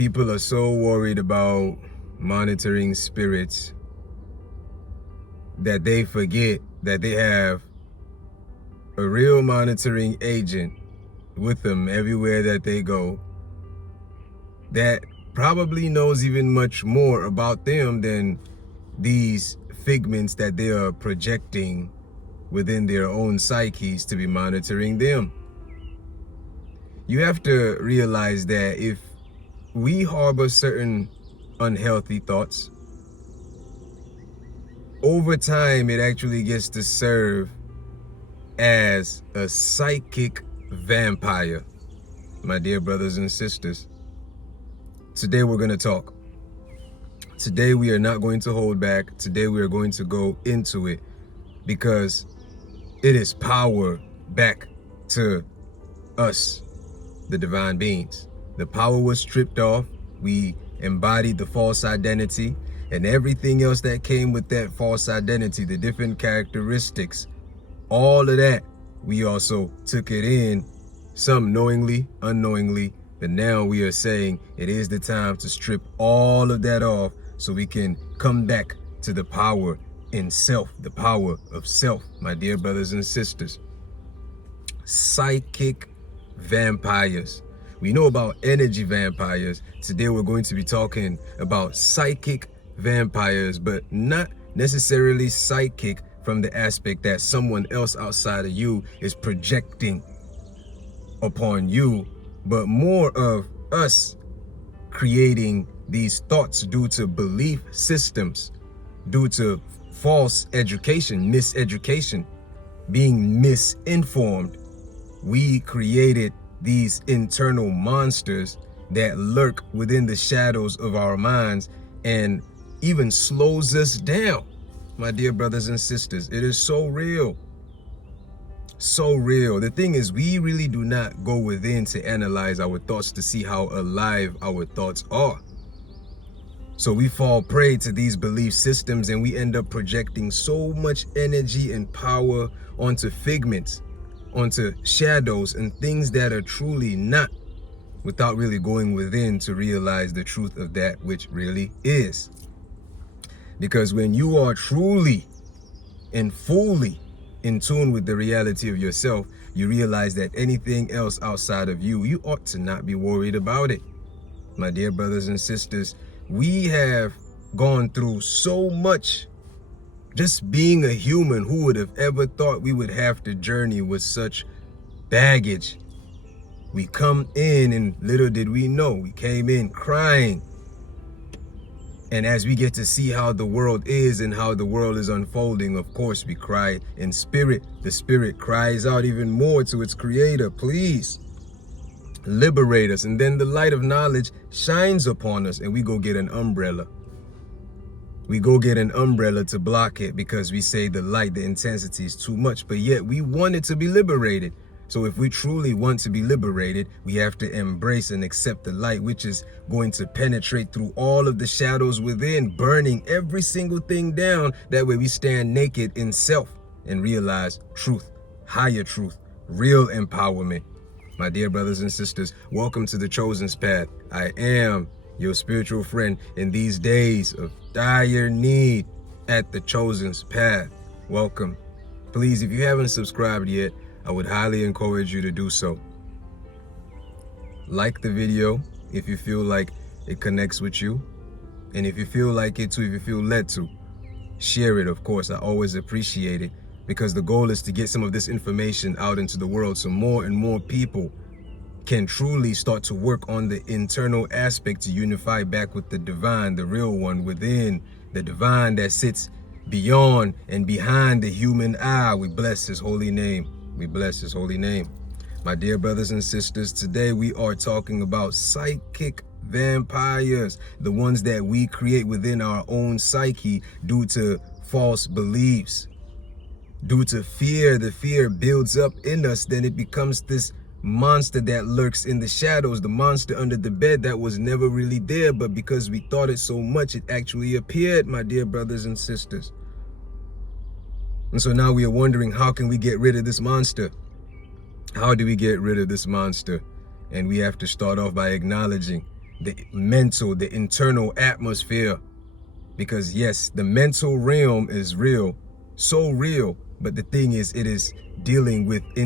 People are so worried about monitoring spirits that they forget that they have a real monitoring agent with them everywhere that they go that probably knows even much more about them than these figments that they are projecting within their own psyches to be monitoring them. You have to realize that if we harbor certain unhealthy thoughts, over time it actually gets to serve as a psychic vampire. My dear brothers and sisters, today we're going to talk. Today we are not going to hold back. Today we are going to go into it because it is power back to us, the divine beings. The power was stripped off. We embodied the false identity and everything else that came with that false identity, the different characteristics, all of that. We also took it in, some knowingly, unknowingly, but now we are saying it is the time to strip all of that off so we can come back to the power in self, the power of self, my dear brothers and sisters. Psychic vampires. We know about energy vampires. Today we're going to be talking about psychic vampires, but not necessarily psychic from the aspect that someone else outside of you is projecting upon you, but more of us creating these thoughts due to belief systems, due to false education, miseducation, being misinformed. We created these internal monsters that lurk within the shadows of our minds and even slows us down. My dear brothers and sisters, it is so real. So real. The thing is, we really do not go within to analyze our thoughts to see how alive our thoughts are. So we fall prey to these belief systems and we end up projecting so much energy and power onto figments, onto shadows and things that are truly not, without really going within to realize the truth of that which really is. Because when you are truly and fully in tune with the reality of yourself, you realize that anything else outside of you, you ought to not be worried about it. My dear brothers and sisters, we have gone through so much just being a human. Who would have ever thought we would have to journey with such baggage? We come in and little did we know, we came in crying. And as we get to see how the world is and how the world is unfolding, of course, we cry in spirit. The spirit cries out even more to its creator, please liberate us. And then the light of knowledge shines upon us and we go get an umbrella. We go get an umbrella to block it because we say the light, the intensity is too much, but yet we want it to be liberated. So if we truly want to be liberated, we have to embrace and accept the light, which is going to penetrate through all of the shadows within, burning every single thing down. That way we stand naked in self and realize truth, higher truth, real empowerment. My dear brothers and sisters, welcome to the Chosen's Path. I am your spiritual friend in these days of dire need at the Chosen's Path. Welcome. Please, if you haven't subscribed yet, I would highly encourage you to do so. Like the video if you feel like it connects with you. And if you feel like it too, if you feel led to, share it, of course. I always appreciate it because the goal is to get some of this information out into the world so more and more people can truly start to work on the internal aspect to unify back with the divine, the real one within, the divine that sits beyond and behind the human eye. We bless his holy name. We bless his holy name. My dear brothers and sisters, today we are talking about psychic vampires, the ones that we create within our own psyche due to false beliefs, due to fear. The fear builds up in us, then it becomes this monster that lurks in the shadows, the monster under the bed that was never really there, but because we thought it so much, it actually appeared, my dear brothers and sisters. And so now we are wondering, how can we get rid of this monster? How do we get rid of this monster? And we have to start off by acknowledging the mental, the internal atmosphere. Because yes, the mental realm is real, so real, but the thing is, it is dealing with the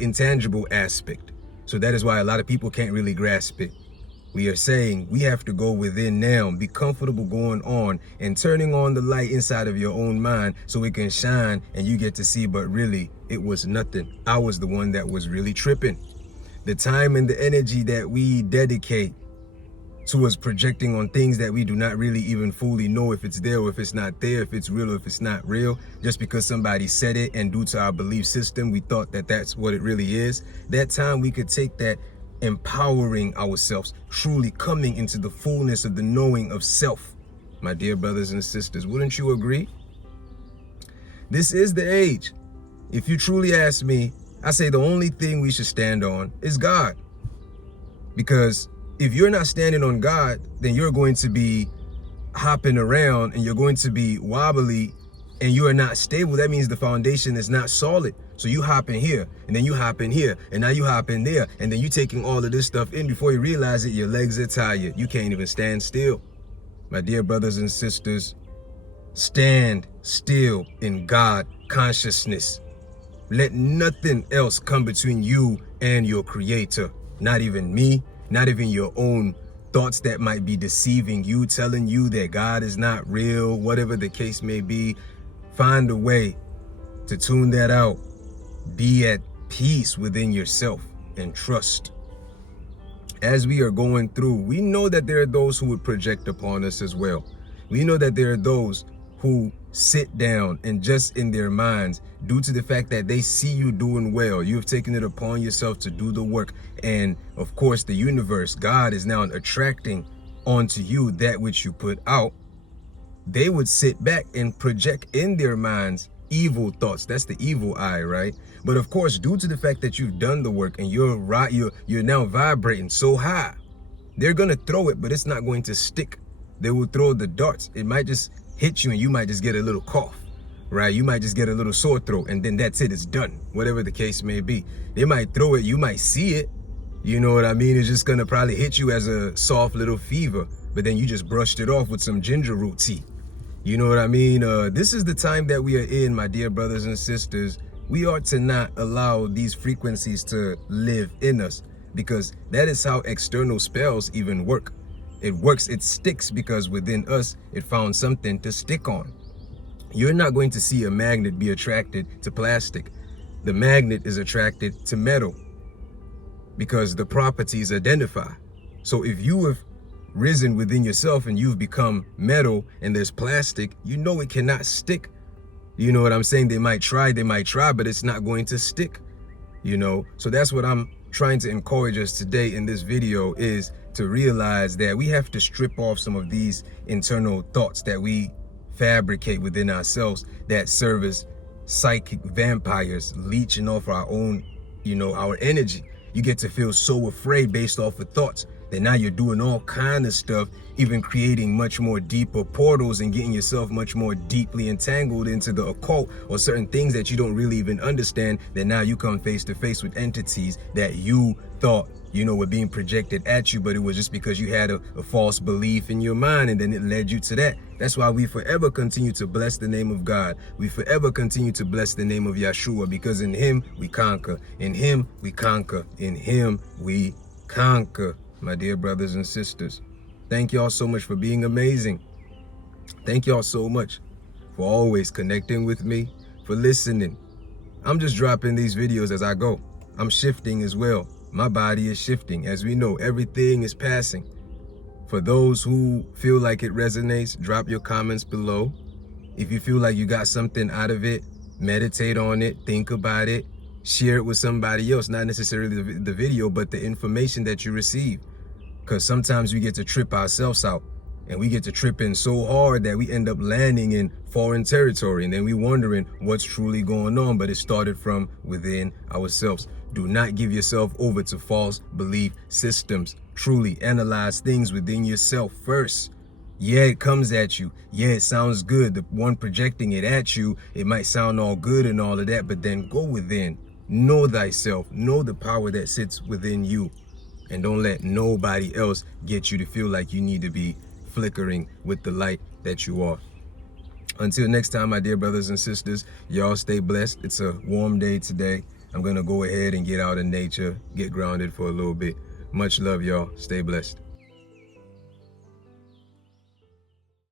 intangible aspect. So that is why a lot of people can't really grasp it. We are saying we have to go within now, be comfortable going on and turning on the light inside of your own mind so it can shine and you get to see, but really it was nothing. I was the one that was really tripping. The time and the energy that we dedicate towards projecting on things that we do not really even fully know if it's there or if it's not there, if it's real or if it's not real, just because somebody said it and due to our belief system, we thought that that's what it really is. That time we could take that empowering ourselves, truly coming into the fullness of the knowing of self. My dear brothers and sisters, wouldn't you agree? This is the age. If you truly ask me, I say the only thing we should stand on is God. Because if you're not standing on God, then you're going to be hopping around and you're going to be wobbly and you are not stable. That means the foundation is not solid. So you hop in here and then you hop in here and now you hop in there and then you taking all of this stuff in. Before you realize it, your legs are tired. You can't even stand still. My dear brothers and sisters, stand still in God consciousness. Let nothing else come between you and your creator. Not even me, not even your own thoughts that might be deceiving you, telling you that God is not real, whatever the case may be. Find a way to tune that out. Be at peace within yourself and trust. As we are going through, we know that there are those who would project upon us as well. We know that there are those who sit down and just in their minds, due to the fact that they see you doing well, you have taken it upon yourself to do the work. And of course, the universe, God, is now attracting onto you that which you put out. They would sit back and project in their minds evil thoughts. That's the evil eye, right? But of course, due to the fact that you've done the work and you're now vibrating so high, they're gonna throw it, but it's not going to stick. They will throw the darts. It might just hit you and you might just get a little cough, right? You might just get a little sore throat and then that's it, it's done, whatever the case may be. They might throw it, you might see it, you know what I mean? It's just gonna probably hit you as a soft little fever, but then you just brushed it off with some ginger root tea. You know what I mean? This is the time that we are in, my dear brothers and sisters. We ought to not allow these frequencies to live in us, because that is how external spells even work. It works, it sticks, because within us, it found something to stick on. You're not going to see a magnet be attracted to plastic. The magnet is attracted to metal because the properties identify. So if you have risen within yourself and you've become metal and there's plastic, you know it cannot stick. You know what I'm saying? They might try, but it's not going to stick, you know? So that's what I'm trying to encourage us today in this video, is to realize that we have to strip off some of these internal thoughts that we fabricate within ourselves that serve as psychic vampires, leeching off our own, our energy. You get to feel so afraid based off of thoughts that now you're doing all kind of stuff, even creating much more deeper portals and getting yourself much more deeply entangled into the occult or certain things that you don't really even understand, that now you come face to face with entities that you thought were being projected at you, but it was just because you had a false belief in your mind, and then it led you to that. That's why we forever continue to bless the name of God. We forever continue to bless the name of Yeshua, because in him we conquer. In him we conquer. In him we conquer. My dear brothers and sisters, thank y'all so much for being amazing. Thank y'all so much for always connecting with me, for listening. I'm just dropping these videos as I go. I'm shifting as well. My body is shifting. As we know, everything is passing. For those who feel like it resonates, drop your comments below. If you feel like you got something out of it, meditate on it, think about it, share it with somebody else, not necessarily the video, but the information that you receive. Because sometimes we get to trip ourselves out, and we get to trip in so hard that we end up landing in foreign territory, and then we wondering what's truly going on, but it started from within ourselves. Do not give yourself over to false belief systems. Truly analyze things within yourself first. Yeah, it comes at you. Yeah, it sounds good. The one projecting it at you, it might sound all good and all of that, but then go within. Know thyself. Know the power that sits within you. And don't let nobody else get you to feel like you need to be flickering with the light that you are. Until next time, my dear brothers and sisters, y'all stay blessed. It's a warm day today. I'm going to go ahead and get out in nature, get grounded for a little bit. Much love, y'all. Stay blessed.